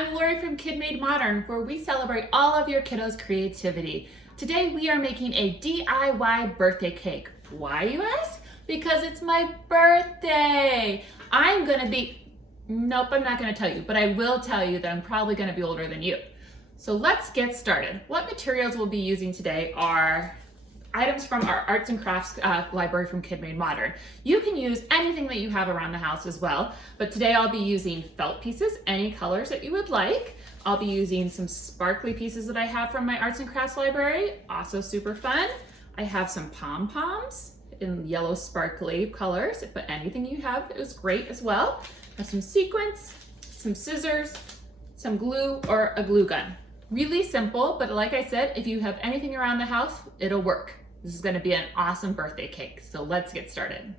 I'm Laurie from KidMadeModern, where we celebrate all of your kiddos' creativity. Today we are making a DIY birthday cake. Why, you ask? Because it's my birthday. I'm not gonna tell you, but I will tell you that I'm probably gonna be older than you. So let's get started. What materials we'll be using today are items from our arts and crafts library from KidMadeModern. You can use anything that you have around the house as well, but today I'll be using felt pieces, any colors that you would like. I'll be using some sparkly pieces that I have from my arts and crafts library, also super fun. I have some pom-poms in yellow sparkly colors, but anything you have is great as well. I have some sequins, some scissors, some glue, or a glue gun. Really simple, but like I said, if you have anything around the house, it'll work. This is gonna be an awesome birthday cake, so let's get started.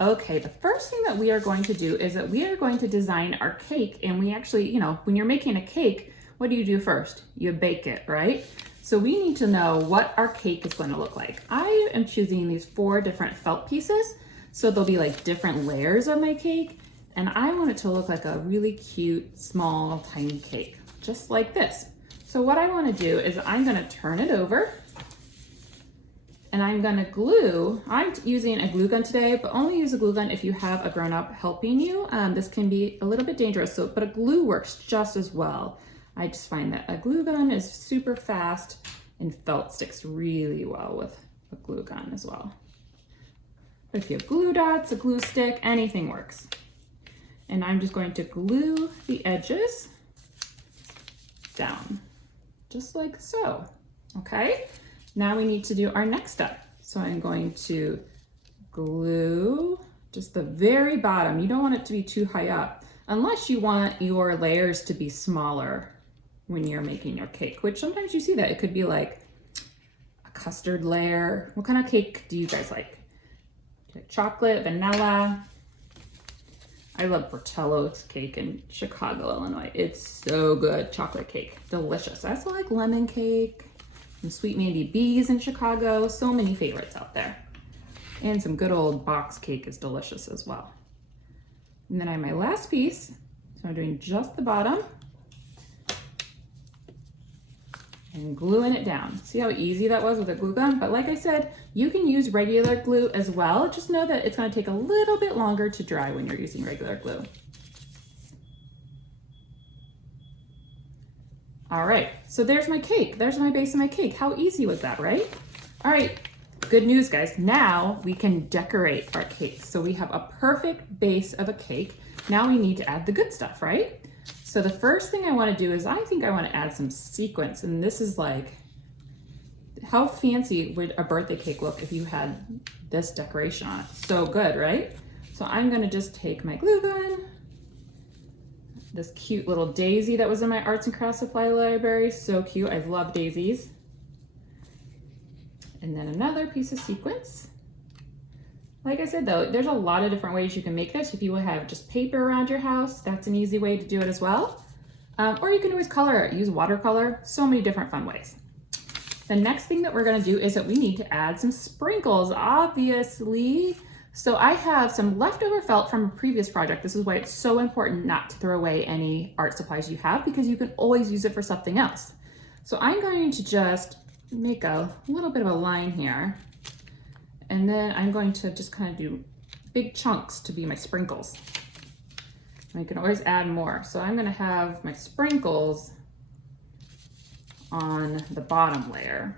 Okay, the first thing that we are going to do is that we are going to design our cake, and we actually, when you're making a cake, what do you do first? You bake it, right? So we need to know what our cake is going to look like. I am choosing these 4 different felt pieces, so there'll be like different layers of my cake, and I want it to look like a really cute, small, tiny cake, just like this. So what I want to do is I'm going to turn it over and I'm going to glue. I'm using a glue gun today, but only use a glue gun if you have a grown-up helping you. This can be a little bit dangerous, but a glue works just as well. I just find that a glue gun is super fast and felt sticks really well with a glue gun as well. But if you have glue dots, a glue stick, anything works. And I'm just going to glue the edges down, just like so, okay? Now we need to do our next step. So I'm going to glue just the very bottom. You don't want it to be too high up, unless you want your layers to be smaller when you're making your cake, which sometimes you see that. It could be like a custard layer. What kind of cake do you guys like? Chocolate, vanilla? I love Portillo's cake in Chicago, Illinois. It's so good, chocolate cake, delicious. I also like lemon cake and Sweet Mandy B's in Chicago. So many favorites out there. And some good old box cake is delicious as well. And then I have my last piece. So I'm doing just the bottom and gluing it down. See how easy that was with a glue gun? But like I said, you can use regular glue as well. Just know that it's gonna take a little bit longer to dry when you're using regular glue. All right, so there's my cake. There's my base of my cake. How easy was that, right? All right, good news, guys. Now we can decorate our cake. So we have a perfect base of a cake. Now we need to add the good stuff, right? So the first thing I want to do is I think I want to add some sequins, and this is like, how fancy would a birthday cake look if you had this decoration on it? So good, right? So I'm going to just take my glue gun, this cute little daisy that was in my arts and crafts supply library, so cute, I love daisies. And then another piece of sequins. Like I said though, there's a lot of different ways you can make this. If you have just paper around your house, that's an easy way to do it as well. Or you can always color it, use watercolor, so many different fun ways. The next thing that we're gonna do is that we need to add some sprinkles, obviously. So I have some leftover felt from a previous project. This is why it's so important not to throw away any art supplies you have, because you can always use it for something else. So I'm going to just make a little bit of a line here. And then I'm going to just kind of do big chunks to be my sprinkles. And I can always add more. So I'm gonna have my sprinkles on the bottom layer.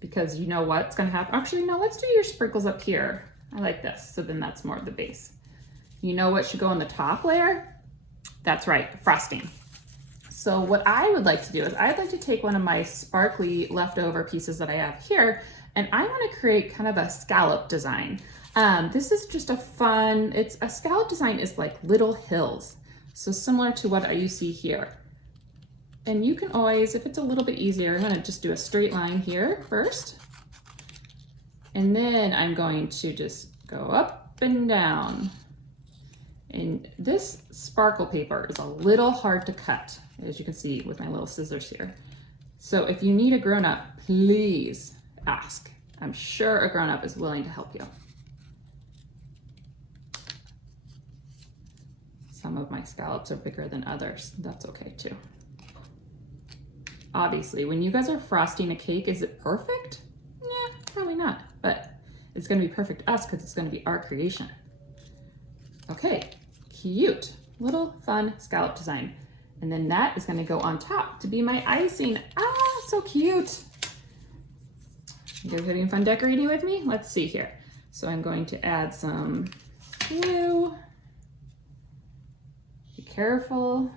Because you know what's gonna happen? Actually, no, let's do your sprinkles up here. I like this, so then that's more of the base. You know what should go on the top layer? That's right, frosting. So what I would like to do is I'd like to take one of my sparkly leftover pieces that I have here, and I want to create kind of a scallop design. This is just a fun, a scallop design is like little hills. So similar to what you see here. And you can always, if it's a little bit easier, I'm gonna just do a straight line here first. And then I'm going to just go up and down. And this sparkle paper is a little hard to cut, as you can see with my little scissors here. So if you need a grown-up, please ask. I'm sure a grown-up is willing to help you. So some of my scallops are bigger than others. That's okay too. Obviously, when you guys are frosting a cake, is it perfect? Yeah, probably not, but it's gonna be perfect to us because it's gonna be our creation. Okay, cute, little fun scallop design. And then that is gonna go on top to be my icing. Ah, so cute. You guys having fun decorating with me? Let's see here. So I'm going to add some glue. Be careful.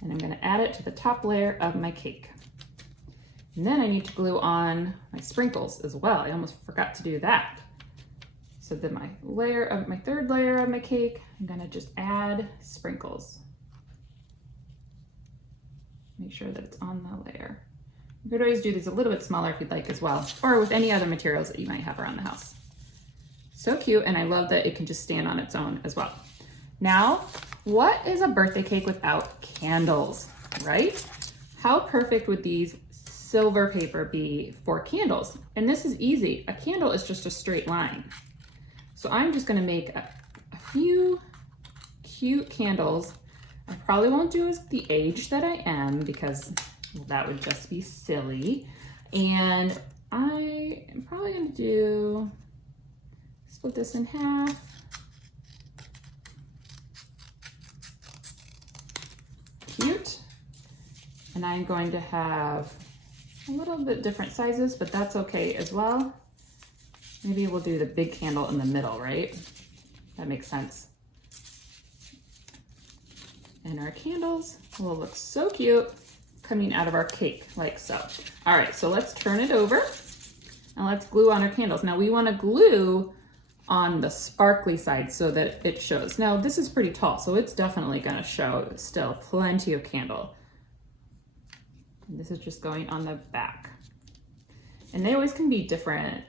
And I'm gonna add it to the top layer of my cake. And then I need to glue on my sprinkles as well. I almost forgot to do that. So then my third layer of my cake, I'm gonna just add sprinkles. Make sure that it's on the layer. You could always do these a little bit smaller if you'd like as well, or with any other materials that you might have around the house. So cute, and I love that it can just stand on its own as well. Now, what is a birthday cake without candles, right? How perfect would these silver paper be for candles? And this is easy. A candle is just a straight line. So I'm just gonna make a few cute candles. I probably won't do as the age that I am because that would just be silly. And I am probably gonna split this in half. Cute. And I'm going to have a little bit different sizes, but that's okay as well. Maybe we'll do the big candle in the middle, right? That makes sense. And our candles will look so cute coming out of our cake, like so. All right, so let's turn it over and let's glue on our candles. Now we wanna glue on the sparkly side so that it shows. Now this is pretty tall, so it's definitely gonna show still plenty of candle. And this is just going on the back. And they always can be different.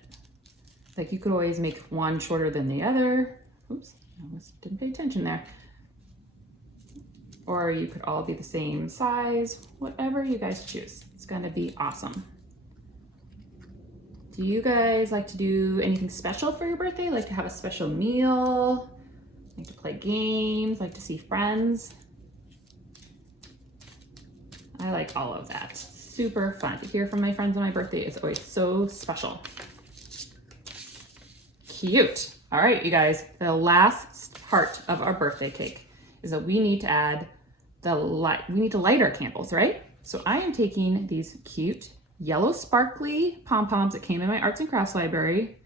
Like you could always make one shorter than the other. Oops, I almost didn't pay attention there. Or you could all be the same size, whatever you guys choose. It's gonna be awesome. Do you guys like to do anything special for your birthday? Like to have a special meal? Like to play games? Like to see friends? I like all of that. Super fun. To hear from my friends on my birthday is always so special. Cute. All right, you guys, the last part of our birthday cake is that we need to add we need to light our candles, right? So I am taking these cute yellow sparkly pom-poms that came in my arts and crafts library.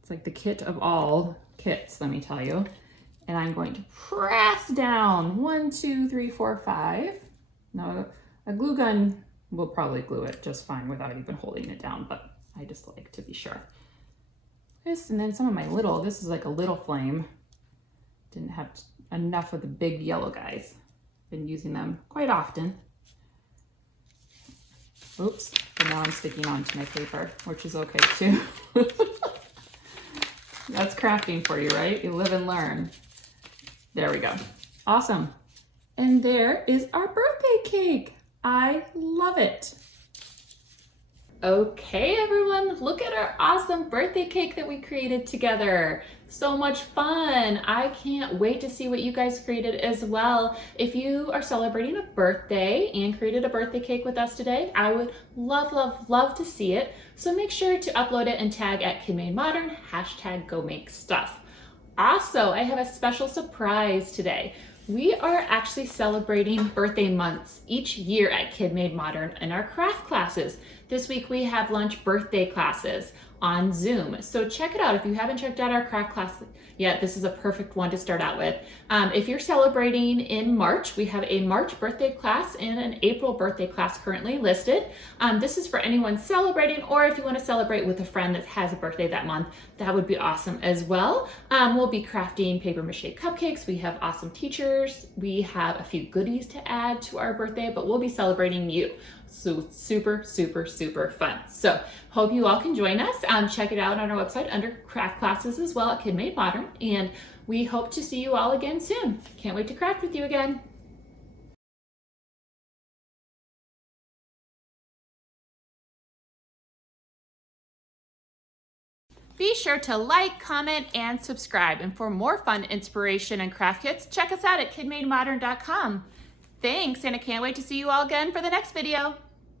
It's like the kit of all kits, let me tell you. And I'm going to press down 1, 2, 3, 4, 5. Now a glue gun will probably glue it just fine without even holding it down, but I just like to be sure. This, and then some of my this is like a little flame. Didn't have enough of the big yellow guys. Been using them quite often. Oops, and now I'm sticking onto my paper, which is okay too. That's crafting for you, right? You live and learn. There we go. Awesome. And there is our birthday cake. I love it. Okay, everyone, look at our awesome birthday cake that we created together. So much fun. I can't wait to see what you guys created as well. If you are celebrating a birthday and created a birthday cake with us today, I would love, love, love to see it. So make sure to upload it and tag at KidMadeModern, #GoMakeStuff. Also, I have a special surprise today. We are actually celebrating birthday months each year at KidMadeModern in our craft classes. This week we have lunch birthday classes on Zoom. So check it out. If you haven't checked out our craft class yet, this is a perfect one to start out with. If you're celebrating in March, we have a March birthday class and an April birthday class currently listed. This is for anyone celebrating, or if you want to celebrate with a friend that has a birthday that month, that would be awesome as well. We'll be crafting paper mache cupcakes. We have awesome teachers. We have a few goodies to add to our birthday, but we'll be celebrating you. So super, super, super fun. So hope you all can join us. Check it out on our website under craft classes as well at KidMadeModern. And we hope to see you all again soon. Can't wait to craft with you again. Be sure to like, comment, and subscribe. And for more fun inspiration and craft kits, check us out at KidMadeModern.com. Thanks, and I can't wait to see you all again for the next video.